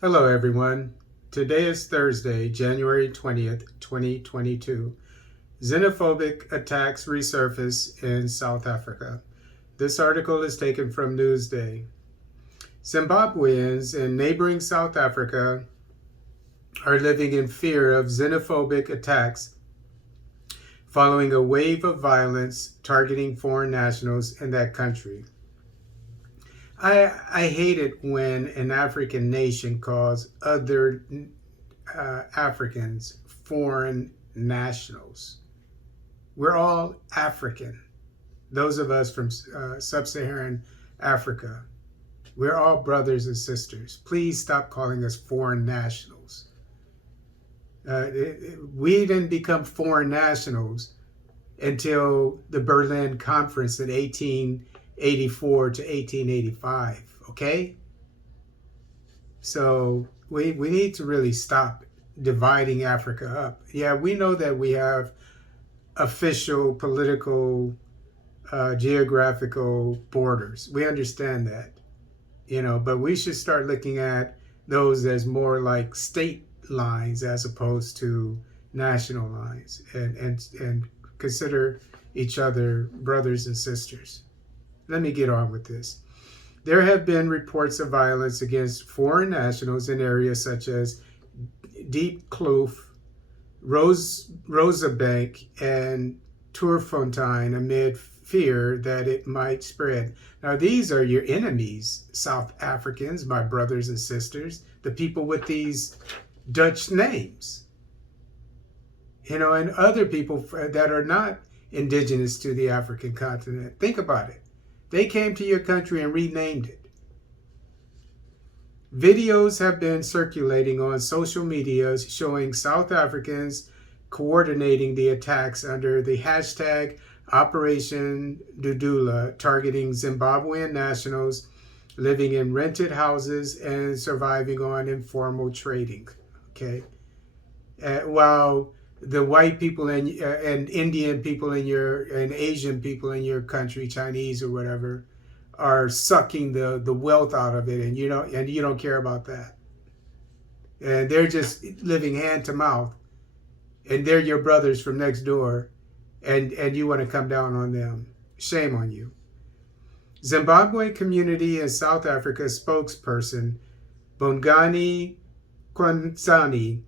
Hello, everyone. Today is Thursday, January 20th, 2022. Xenophobic attacks resurface in South Africa. This article is taken from Newsday. Zimbabweans in neighboring South Africa are living in fear of xenophobic attacks following a wave of violence targeting foreign nationals in that country. I hate it when an African nation calls other Africans foreign nationals. We're all African. Those of us from sub-Saharan Africa, we're all brothers and sisters. Please stop calling us foreign nationals. We didn't become foreign nationals until the Berlin Conference in 1884 to 1885, okay? So we need to really stop dividing Africa up. Yeah, we know that we have official political geographical borders. We understand that, but we should start looking at those as more like state lines as opposed to national lines, and consider each other brothers and sisters. Let me get on with this. There have been reports of violence against foreign nationals in areas such as Deep Kloof, Rosabank, and Turfontein amid fear that it might spread. Now, these are your enemies, South Africans, my brothers and sisters, the people with these Dutch names, and other people that are not indigenous to the African continent. Think about it. They came to your country and renamed it. Videos have been circulating on social media showing South Africans coordinating the attacks under the hashtag Operation Dudula, targeting Zimbabwean nationals living in rented houses and surviving on informal trading. Okay, while the white people and Indian people and Asian people in your country, Chinese or whatever, are sucking the wealth out of it, and you don't care about that, and they're just living hand to mouth, and they're your brothers from next door, and you want to come down on them. Shame on you. Zimbabwe community in South Africa spokesperson Bongani Kwanzani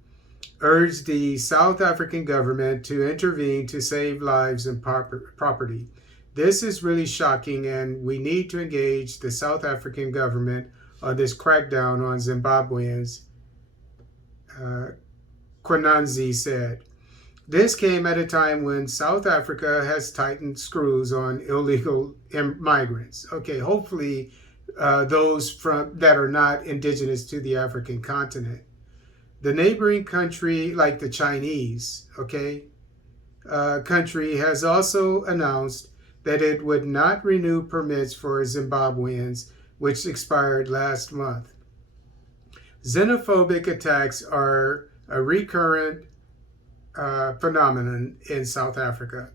urged the South African government to intervene to save lives and property. This is really shocking, and we need to engage the South African government on this crackdown on Zimbabweans, Kwananzi said. This came at a time when South Africa has tightened screws on illegal migrants. Okay, hopefully those that are not indigenous to the African continent. The neighboring country, like the Chinese, country, has also announced that it would not renew permits for Zimbabweans, which expired last month. Xenophobic attacks are a recurrent phenomenon in South Africa.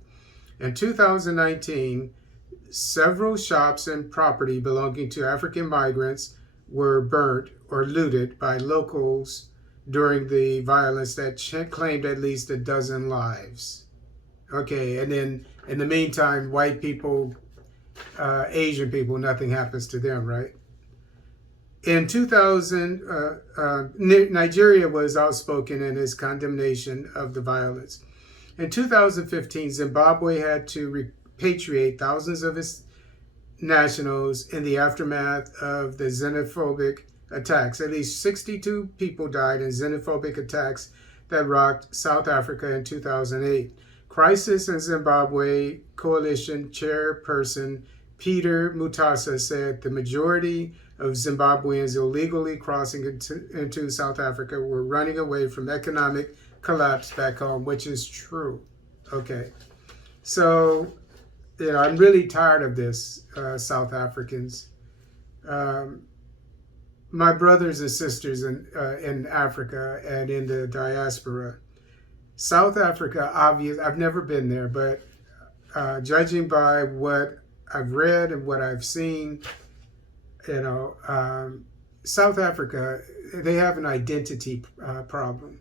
In 2019, several shops and property belonging to African migrants were burnt or looted by locals during the violence that claimed at least a dozen lives. Okay, and then in the meantime, white people, Asian people, nothing happens to them, right? In 2000, Nigeria was outspoken in its condemnation of the violence. In 2015, Zimbabwe had to repatriate thousands of its nationals in the aftermath of the xenophobic attacks. At least 62 people died in xenophobic attacks that rocked South Africa in 2008. Crisis in Zimbabwe Coalition Chairperson Peter Mutasa said the majority of Zimbabweans illegally crossing into South Africa were running away from economic collapse back home, which is true. Okay, so I'm really tired of this, South Africans. My brothers and sisters in Africa and in the diaspora. South Africa, obvious. I've never been there, but judging by what I've read and what I've seen, South Africa, they have an identity problem.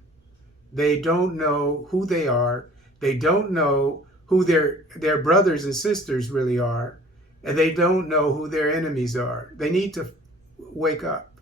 They don't know who they are. They don't know who their brothers and sisters really are, and they don't know who their enemies are. They need to wake up.